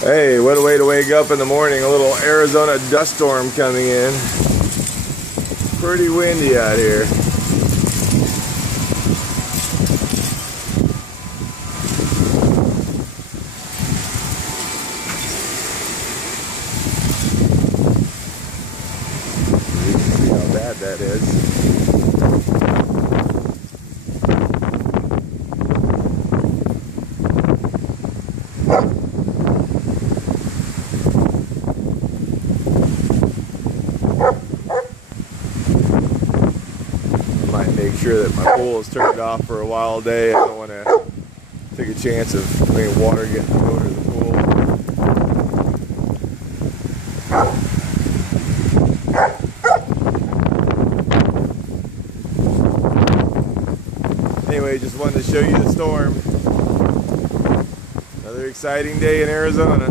Hey, what a way to wake up in the morning. A little Arizona dust storm coming in. Pretty windy out here. You can see how bad that is. Might make sure that my pool is turned off for a while today. I don't want to take a chance of any water getting over to the pool. Anyway, just wanted to show you the storm. Another exciting day in Arizona.